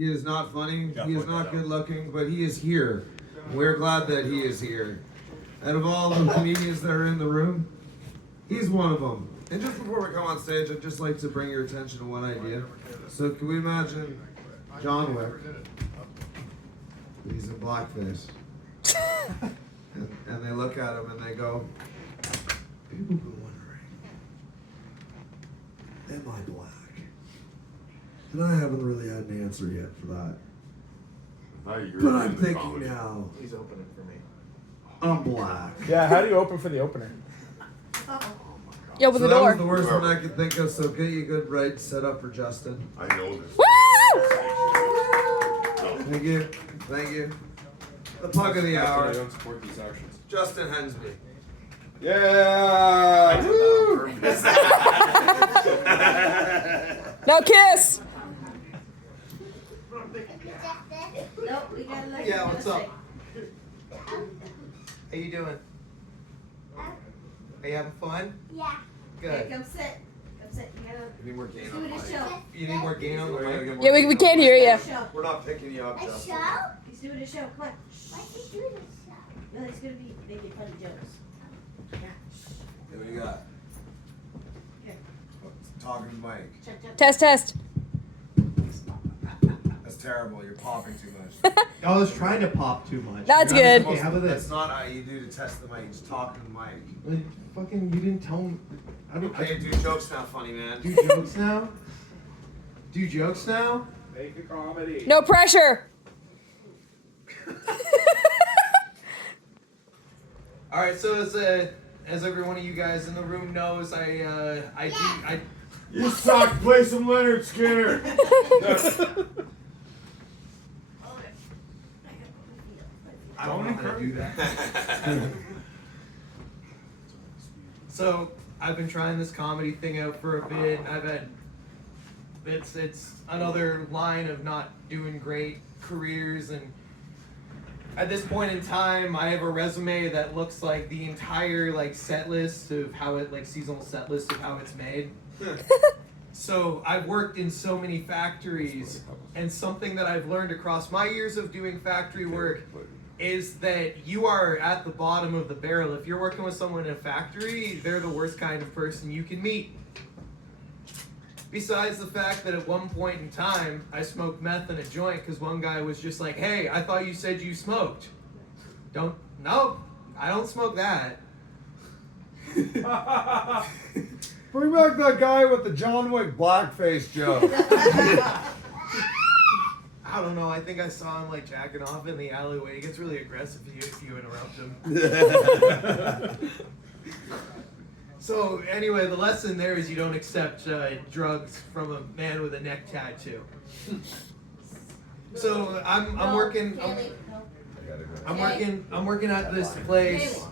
He is not funny. He is not good looking, but he is here. We're glad that he is here. Out of all the comedians that are in the room, he's one of them. And just before we come on stage, I'd just like to bring your attention to one idea. So can we imagine John Wick? He's in blackface. and they look at him and they go, people have been wondering, am I black? And I haven't really had an answer yet for that. But I'm thinking now, He's opening for me. I'm black. Yeah, how do you open for the opener? You open So the that door. was the worst one I could think of, so get you a good right set up for Justin. I know this. Woo! Thank you. Thank you. The pug of the hour, I don't support these actions. Justin Hensby. Yeah! Woo! Now kiss. Nope, we gotta let Yeah, you what's go up? say. How you doing? Are you having fun? Yeah. Good. Okay, come sit. Come sit. You gotta You need more gain do on the it a mic. show. You need more gain on the mic? Yeah, we can't hear you. A show. We're not picking you up, A Justin. show? He's doing a show. Come on. Why's he doing a show? No, he's gonna be making funny jokes. Yeah. What do you got? Okay. Talking to Mike. Check. Test. That's terrible. You're popping too much. I was trying to pop too much. That's You're not- good. Okay, how about That's this? not how you do to test the mic. Just talking to the mic. Like, fucking, you didn't tell him. I don't. Okay, do jokes now, funny man. Do jokes now? Do jokes now? Make a comedy. No pressure. All right. So as every one of you guys in the room knows, I You suck! Play some Leonard Skinner! I don't know how to do that. So I've been trying this comedy thing out for a bit. It's another line of not doing great careers, and at this point in time, I have a resume that looks like the entire set list of how it seasonal set list of how it's made. So I've worked in so many factories, and something that I've learned across my years of doing factory work is that you are at the bottom of the barrel. If you're working with someone in a factory, they're the worst kind of person you can meet. Besides the fact that at one point in time, I smoked meth in a joint because one guy was just like, hey, I thought you said you smoked. No, I don't smoke that. Bring back that guy with the John Wick blackface joke. I don't know, I think I saw him jacking off in the alleyway. He gets really aggressive if you interrupt him. So anyway, the lesson there is you don't accept drugs from a man with a neck tattoo. So I'm working at this place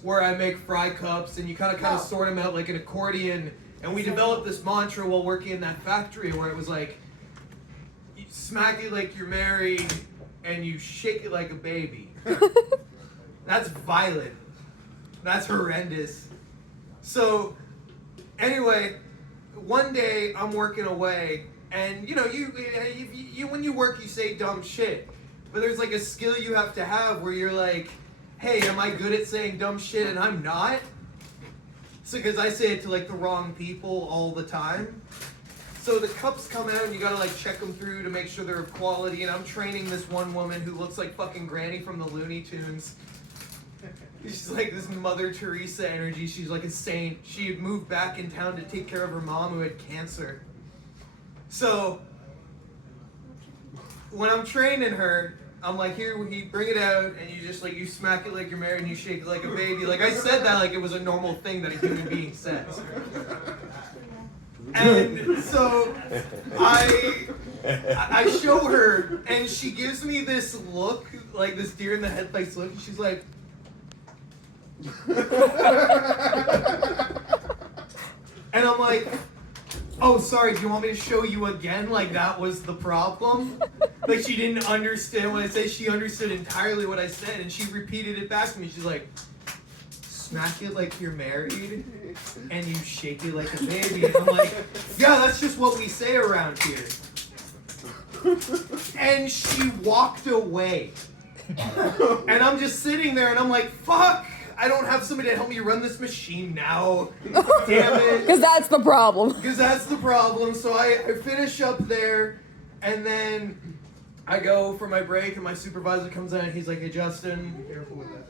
where I make fry cups, and you kind of sort them out like an accordion. And we developed this mantra while working in that factory where it was like, you smack it like you're married, and you shake it like a baby. That's violent. That's horrendous. So, anyway, one day I'm working away, and you when you work, you say dumb shit. But there's a skill you have to have where you're like, hey, am I good at saying dumb shit and I'm not? So, because I say it to the wrong people all the time. So the cups come out and you gotta check them through to make sure they're of quality, and I'm training this one woman who looks like fucking Granny from the Looney Tunes. She's like this Mother Teresa energy. She's like a saint. She had moved back in town to take care of her mom who had cancer. So when I'm training her, I'm like, here, he bring it out, and you just you smack it like you're married and you shake it like a baby. I said that like it was a normal thing that a human being says. And so I show her, and she gives me this look, this deer in the headlights look, and she's like, and I'm like, oh, sorry, do you want me to show you again? That was the problem? She didn't understand what I said. She understood entirely what I said, and she repeated it back to me. She's like, smack it like you're married, and you shake it like a baby. And I'm like, yeah, that's just what we say around here. And she walked away. And I'm just sitting there and I'm like, fuck, I don't have somebody to help me run this machine now. Damn it. Because that's the problem. Because that's the problem. So I finish up there, and then I go for my break, and my supervisor comes in, and he's like, hey, Justin, be careful with that.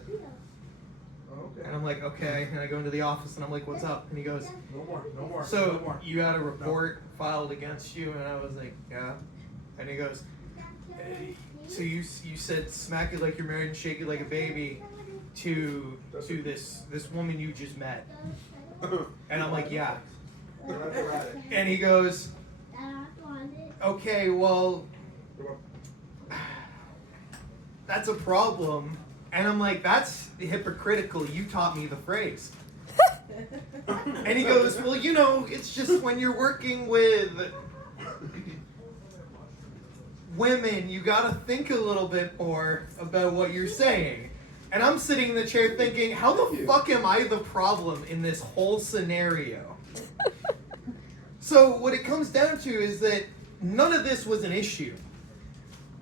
Okay. And I'm like, okay. And I go into the office, and I'm like, what's up? And he goes, No more. No more. so no more. you had a report filed against you? And I was like, yeah. And he goes, hey, so you said smack it like you're married and shake it like a baby to this woman you just met. And I'm like, yeah. And he goes, okay, well, that's a problem. And I'm like, that's hypocritical. You taught me the phrase. And he goes, well, you know, it's just when you're working with women, you gotta think a little bit more about what you're saying. And I'm sitting in the chair thinking, how the fuck am I the problem in this whole scenario? So what it comes down to is that none of this was an issue.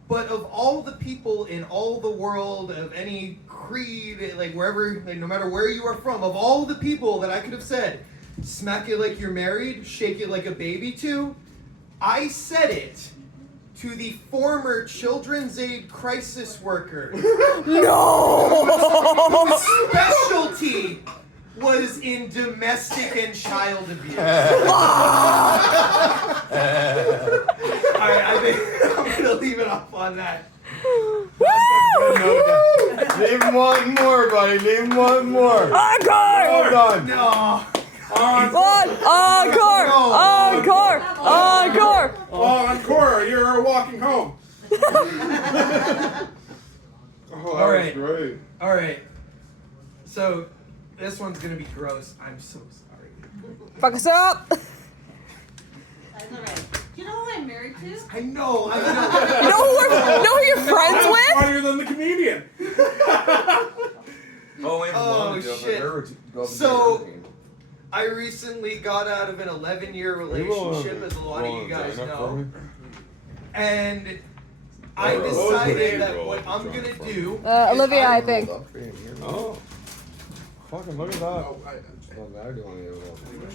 But of all the people in all the world, of any creed, like wherever, like no matter where you are from, of all the people that I could have said, smack it like you're married, shake it like a baby to, I said it to the former children's aid crisis worker. No! Whose specialty was in domestic and child abuse. Alright, I think I'm gonna leave it off on that. Leave him one more, buddy. Leave him one more. Encore! Hold on. No. Encore! Encore! Encore! Oh, encore! You're walking home. Oh, All right. great. Alright. So this one's gonna be gross. I'm so sorry. Fuck us up! That's alright. Do you know who I'm married to? I know. You know who you're friends with? Funnier than the comedian. Oh, shit. So, I recently got out of an 11-year relationship, as a lot of you guys know. And I decided that what I'm gonna do is Olivia, I think. Oh. Fucking look at that.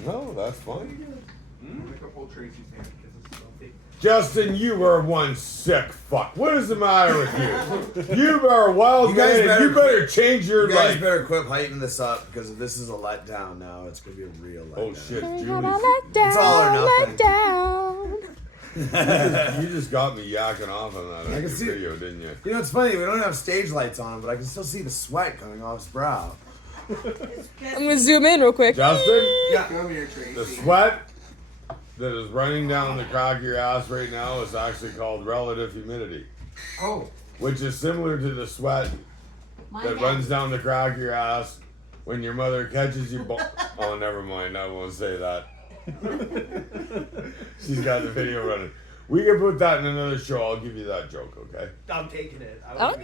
No, that's fine. Justin, you are one sick fuck. What is the matter with you? You are a wild You guys man. better You better quit- change your You guys life. better quit hyping this up because if this is a letdown now, it's gonna be a real letdown. Oh shit, Julie. It's all or nothing. You just got me yakking off on that I can see- video, didn't you? You know, it's funny, we don't have stage lights on, but I can still see the sweat coming off his brow. I'm gonna zoom in real quick. Justin, Yeah. Come here, Tracy. the sweat that is running down the crack of your ass right now is actually called relative humidity, Oh. which is similar to the sweat that runs down the crack of your ass when your mother catches you. Oh, never mind. I won't say that. She's got the video running. We can put that in another show. I'll give you that joke, okay? I'm taking it. I don't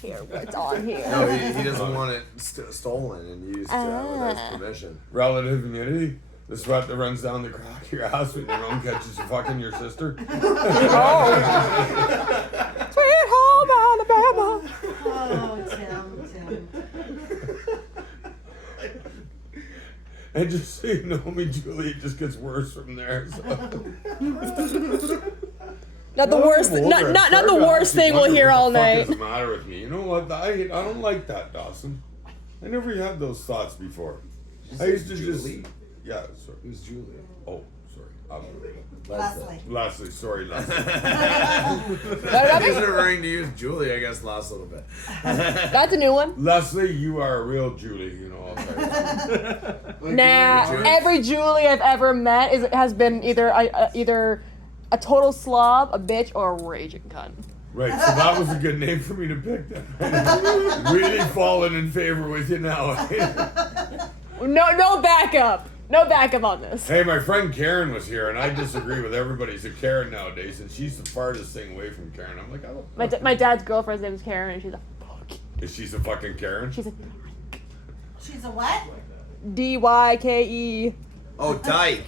care what's on here. No, he doesn't want it stolen and used without his permission. Relative humidity? The sweat that runs down the crack of your ass when your mom catches you fucking your sister? Sweet home Alabama. Oh, Tim. And just so you know, me, Julie, it just gets worse from there. So. Not the worst. Not the worst thing we'll hear all night. What the fuck is the matter with me? You know what? I don't like that, Dawson. I never had those thoughts before. I used to just. Yeah, sorry. Who's Julie? Oh, sorry. Leslie. Sorry, Leslie. He's referring to you as Julie, I guess, last little bit. That's a new one. Leslie, you are a real Julie. You know, I'll tell you. Nah, every Julie I've ever met has been either a total slob, a bitch, or a raging cunt. Right, so that was a good name for me to pick then. Really falling in favor with you now. No backup. No backup on this. Hey, my friend Karen was here, and I disagree with everybody. She's a Karen nowadays, and she's the farthest thing away from Karen. I'm like, I don't. My dad's girlfriend's name is Karen, and she's a fuck. Is she a fucking Karen? She's a She's a what? DYKE. Oh, dyke.